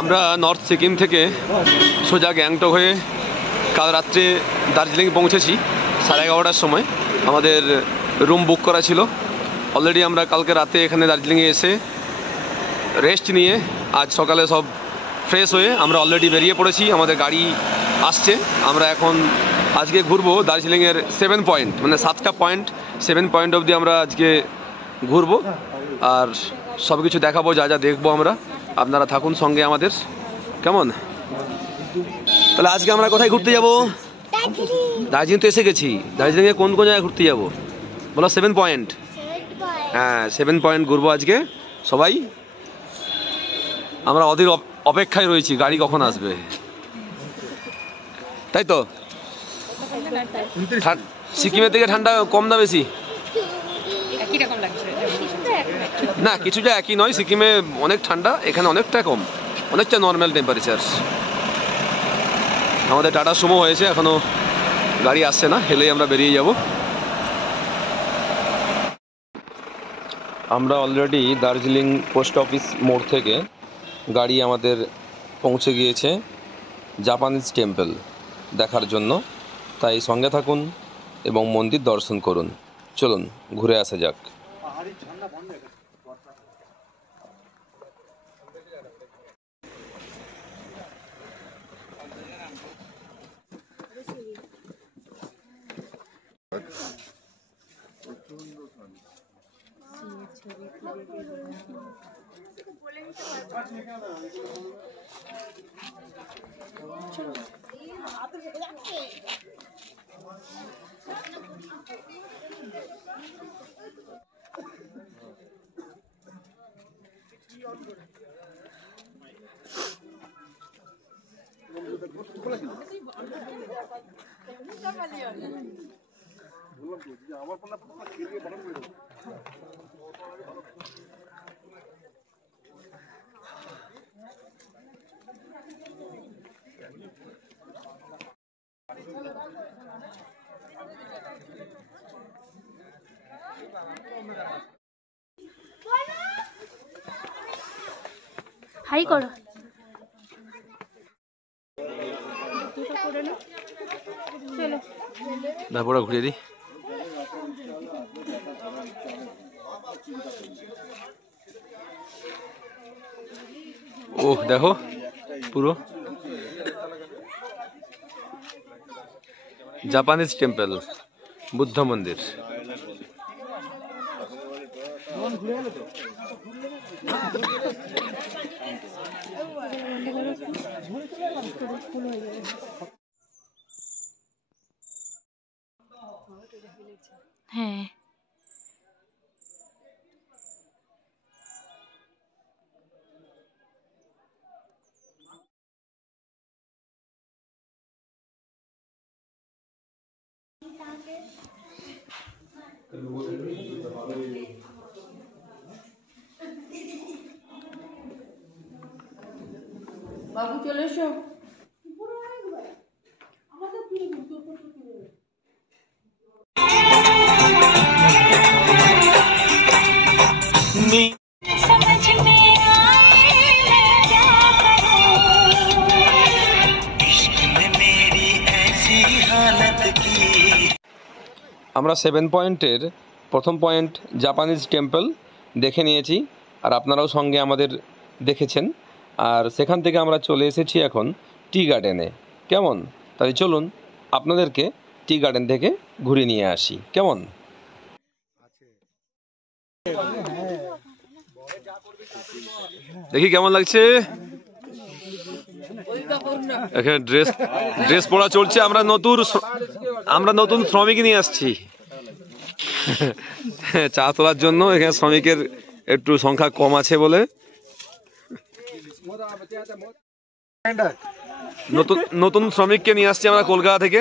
আমরা নর্থ সিকিম থেকে সোজা গ্যাংটক হয়ে কাল রাত্রে দার্জিলিং পৌঁছেছি 11:30টার সময়। আমাদের রুম বুক করা ছিল। অলরেডি আমরা কালকে রাতে এখানে দার্জিলিংয়ে এসে রেস্ট নিয়ে আজ সকালে সব ফ্রেশ হয়ে আমরা অলরেডি বেরিয়ে পড়েছি। আমাদের গাড়ি আসছে। আমরা এখন আজকে ঘুরবো দার্জিলিংয়ের 7 পয়েন্ট, মানে 7টা পয়েন্ট, 7 পয়েন্ট অবধি আমরা আজকে ঘুরবো আর সব কিছু দেখাবো, যা যা দেখবো আমরা। আপনারা থাকুন সঙ্গে আমাদের, কেমন? তাহলে আজকে আমরা কোথায় ঘুরতে যাব? দার্জিলিং তো এসে গেছি। দার্জিলিংয়ে কোন কোন জায়গায় ঘুরতে যাব বলো? 7 পয়েন্ট। হ্যাঁ, 7 পয়েন্ট ঘুরবো আজকে সবাই। আমরা অধীর অপেক্ষায় রয়েছি গাড়ি কখন আসবে, তাই তো? সিকিমের থেকে ঠান্ডা কম না বেশি? না, কিছুটা একই নয়। সিকিমে অনেক ঠান্ডা, এখানে অনেকটা কম, অনেকটা নর্মাল টেম্পারেচার। আমাদের টাটা সুমো হয়েছে, এখনো গাড়ি আসছে না, হেলেই আমরা বেরিয়ে যাব। আমরা অলরেডি দার্জিলিং পোস্ট অফিস মোড় থেকে গাড়ি আমাদের পৌঁছে গিয়েছে জাপানিজ টেম্পল দেখার জন্য। তাই সঙ্গে থাকুন এবং মন্দির দর্শন করুন। চলুন ঘুরে আসা যাক। হাই করো। তারপরে ঘুরিয়ে দিই। ওহ দেখো, পুরো জাপানিজ টেম্পল, বুদ্ধ মন্দির। হ্যাঁ, বাবু চলে এসো। আমরা 7 পয়েন্টের প্রথম পয়েন্ট জাপানিজ টেম্পল দেখে নিয়েছি, আর আপনারাও সঙ্গে আমাদের দেখেছেন। আর সেখান থেকে আমরা চলে এসেছি এখন টি গার্ডেনে, কেমন? তাই চলুন আপনাদেরকে টি গার্ডেন থেকে ঘুরে নিয়ে আসি, কেমন? দেখি কেমন লাগছে। এখানে ড্রেস পরা চলছে। আমরা নতুন শ্রমিক নিয়ে আসছি চা তোলার জন্য। এখানে শ্রমিকের একটু সংখ্যা কম আছে বলে নতুন শ্রমিককে নিয়ে আসছি আমরা কলকাতা থেকে।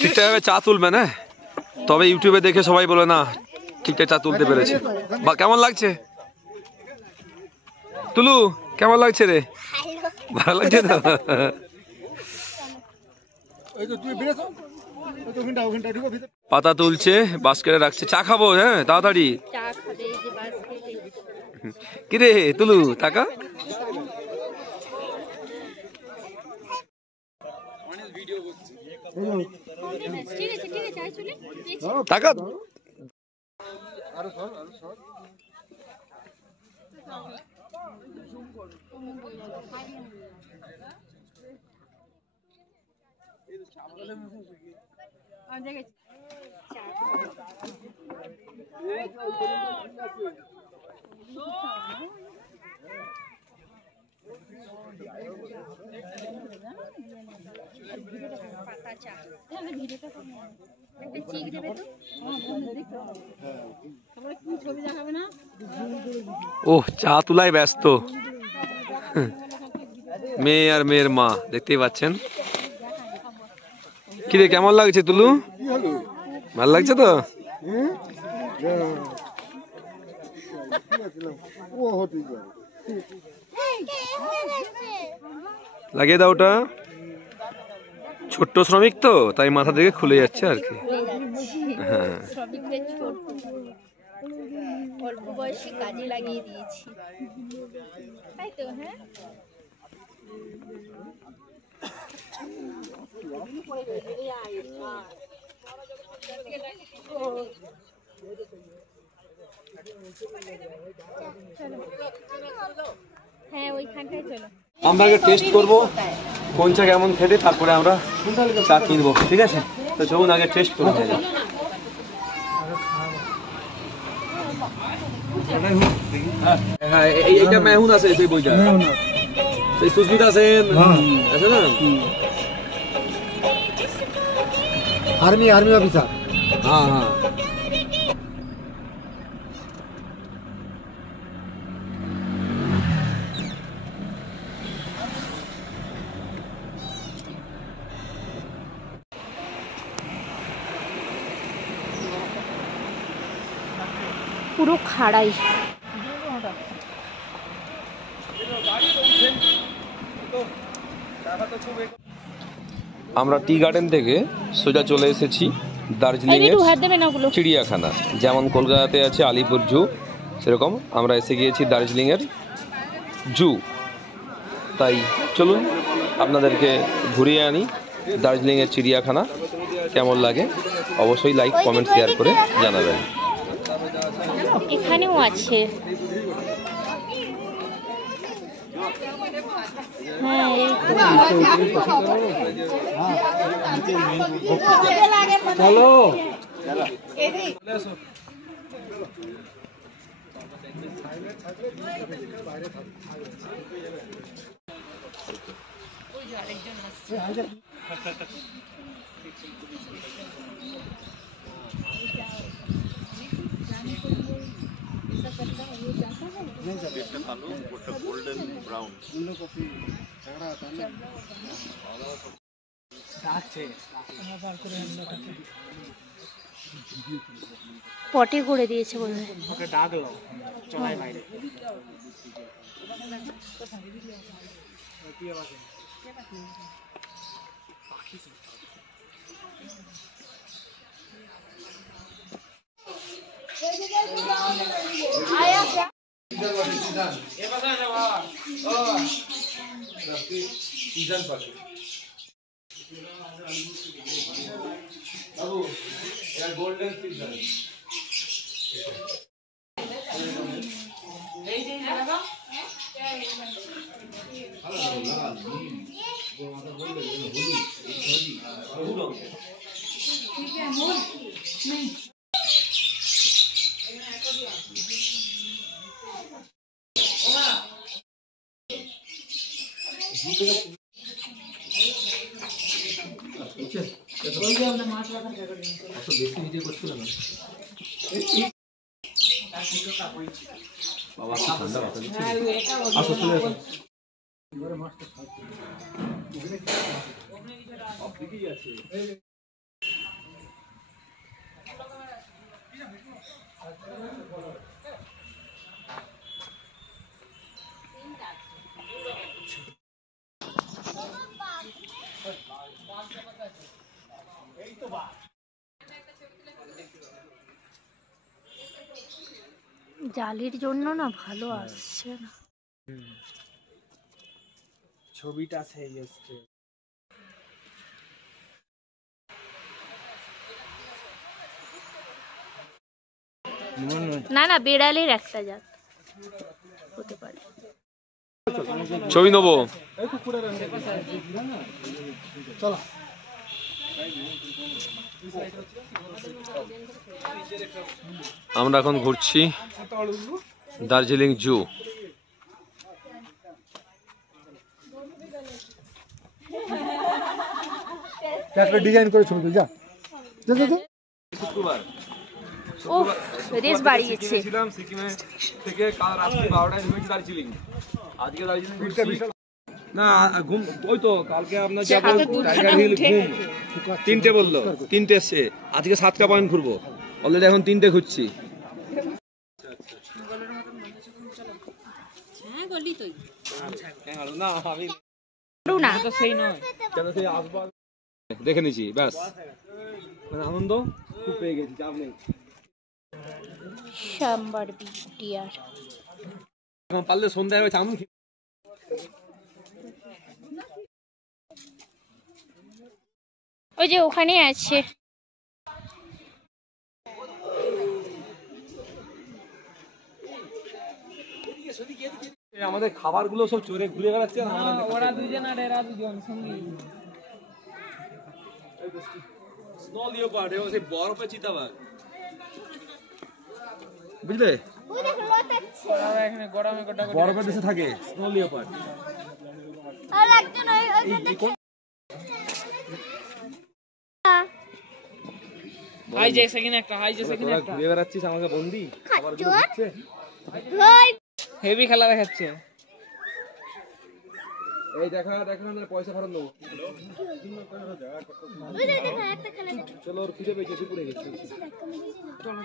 ঠিকঠাকভাবে চা তুলবে না, তবে ইউটিউবে দেখে সবাই বলে না ঠিকঠাক চা তুলতে পেরেছে। বা কেমন লাগছে তুলু? কেমন লাগছে রে? ভালো লাগছে তো? পাতা তুলছে, বাস্কেটে রাখছে। চা খাবো, হ্যাঁ তাড়াতাড়ি। কিরে তুলু টাকা টাকা ওহ, চা তুলায় ব্যস্ত মেয়ে আর মেয়ের মা, দেখতেই পাচ্ছেন। কিরে, কেমন লাগছে তুলু? ভালো লাগছে তো? লাগিয়ে দাও ওটা। ছোট্ট শ্রমিক তো, তাই মাথা থেকে খুলে যাচ্ছে আর কি। হ্যাঁ, অল্প বয়সে কাজে লাগিয়ে দিয়েছি, তাই তো? হ্যাঁ, হ্যাঁ, ওইখানটায় চলো। আমরা আগে টেস্ট করবো কোন চা কেমন খেতে, তারপরে আমরা চা কিনবো, ঠিক আছে? তো চলুন আগে টেস্ট করবো। হ্যাঁ, এইটা মেহুন আছে, সেই বইটা সেই সুস্মিতা সেন আছে না? Army officer. हाँ हाँ, পুরো খাড়াই। আমরা টি গার্ডেন থেকে সোজা চলে এসেছি দার্জিলিংয়ের চিড়িয়াখানা। যেমন কলকাতাতে আছে আলিপুর জু, সেরকম আমরা এসে গিয়েছি দার্জিলিংয়ের জু। তাই চলুন আপনাদেরকে ঘুরিয়ে আনি দার্জিলিংয়ের চিড়িয়াখানা। কেমন লাগে অবশ্যই লাইক, কমেন্ট, শেয়ার করে জানাবেন। এখানেও আছে, হ্যাঁ, चलो পটে করে দিয়েছে বোধহয়। ওকে ডাকলো, চলাই বাইরে। গোল্ডেন সিজন জালির জন্য না ভালো আসছে না, ছবিটা সেই এসছে। না না, বেড়ালের একটা জাত হতে পারে। ছবি নেবো। আমরা এখন ঘুরছি দার্জিলিং জু। একটা ডিজাইন করে ছবি তুল, যা যা যা, যা। শুক্রবার ও রেস বাড়িয়েছে। ছিলাম সিকিমে থেকে কাল রাত্রি 12টায় ঢুকেছি দার্জিলিং। আজকে দার্জিলিং না ঘুম, ওই তো কালকে আপনার যাবো টাইগার হিল ঘুম 3টে বললো, 3টে এসছে, আজকে 7টা পয়েন্ট ঘুরবো। অলরেডি এখন 3টে ঘুরছি। না আমি না কেন সেই আসবাব দেখে নিছি, ব্যাস মানে আনন্দ খুব পেয়ে গেছি, চাপ নেই। সাম্বার ডিয়ার এখন পারলে সন্ধ্যায় হবে চাউমিন। ওই যে ওখানে আছে। আমাদের খাবারগুলো সব চোরে ঘুরে বেড়াচ্ছে। ওরা দুজন আর এরা দুজন সঙ্গী। স্নো লিওপার্ড এবং সেই বরফে চিতাবাঘ, বুঝলে ওরা এখানে গরমে গোটা গোটা বরফের দেশে থাকে স্নো লিওপার্ড। আর একজন হাই যে সেকেন্ড একটা হাই যে সেকেন্ড তোরা একটা ঘুরে বেড়াচ্ছিস আমাকে বন্দি, খাবারগুলো দিচ্ছে। হেভি খেলা দেখাচ্ছে। এই দেখা দেখা না পয়সা ফেরত দেবো। চলো ওর খুঁজে পেয়েছে, দুপুরে গেছে। আমার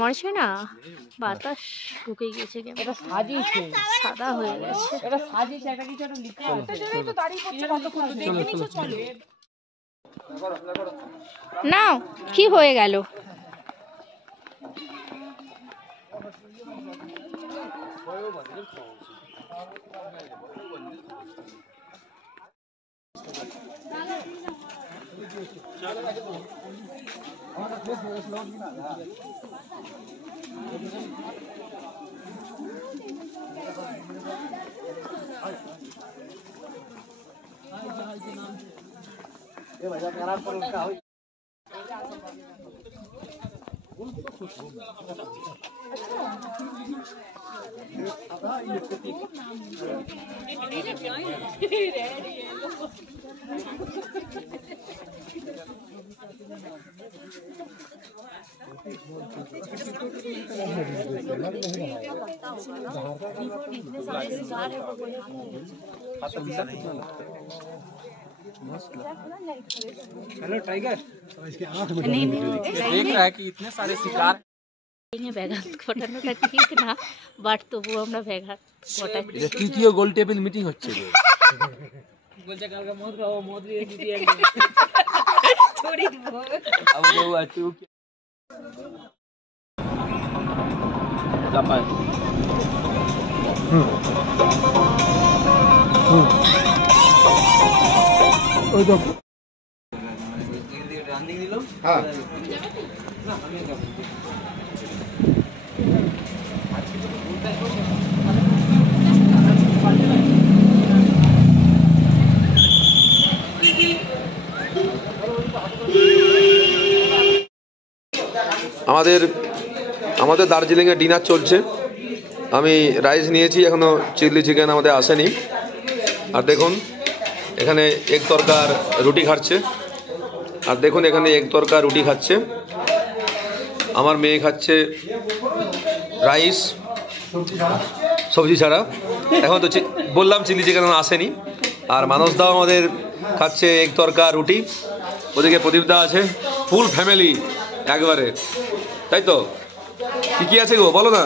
মনে হয় না বাতাস ঢুকে গেছে, এটা সাজিয়েছে, সাদা হয়ে গেছে। এটা সাজিয়েছে, একটা কিছু একটা লিখা আছে। তো দাঁড়িয়ে পড়ছে কতক্ষণ, তো দেখে নিছো, চলো। নাও কি হয়ে গেল? हेलो टाइगर, नहीं देख रहा है कि इतने सारे शिकार ব্যাঘাত ঘটানোটা ঠিক না, বাট তবুও আমরা ব্যাঘাত ঘটাচ্ছি। তৃতীয় গোল টেবিল মিটিং হচ্ছে। বলছে কালকে মদ খাবো, মদ দিয়ে দিদি একদম ছড়ি দিব। আমাদের আছে জাপান। ওই তো হ্যাঁ আমাদের দার্জিলিংয়ে ডিনার চলছে। আমি রাইস নিয়েছি, এখনো চিলি চিকেন আমাদের আসেনি। আর দেখুন এখানে এক তরকার রুটি খাচ্ছে, আর দেখুন এখানে এক তরকার রুটি খাচ্ছে। আমার মেয়ে খাচ্ছে রাইস সবজি ছাড়া। এখন তো বললাম চিলি চিকেন আসেনি। আর মানস দাও আমাদের খাচ্ছে এক তরকার রুটি, ওদিকে প্রদীপদা আছে, ফুল ফ্যামিলি একবারে, তাই তো? কি কি আছে গো বলো না?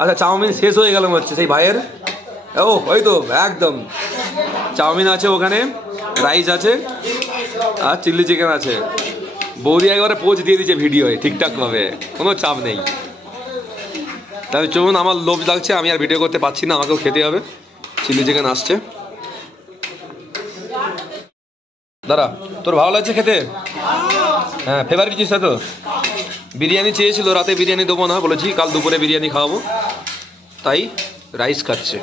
আচ্ছা চাউমিন শেষ হয়ে গেল হচ্ছে সেই ভাইয়ের। ও ওই তো একদম চাউমিন আছে ওখানে, রাইস আছে আর চিলি চিকেন আছে। বৌদি একবারে পোজ দিয়ে দিচ্ছে ভিডিওয় ঠিকঠাক ভাবে, কোনো চাপ নেই। তাহলে চলুন, আমার লোভ লাগছে, আমি আর ভিডিও করতে পারছি না, আমাকেও খেতে হবে। চিলি চিকেন আসছে। দাঁড়া, তোর ভালো লাগছে খেতে? হ্যাঁ, ফেভারিট জিনিস তো বিরিয়ানি চেয়েছিল, রাতে বিরিয়ানি দেবো না বলেছি, কাল দুপুরে বিরিয়ানি খাওয়াবো, তাই রাইস খাচ্ছে।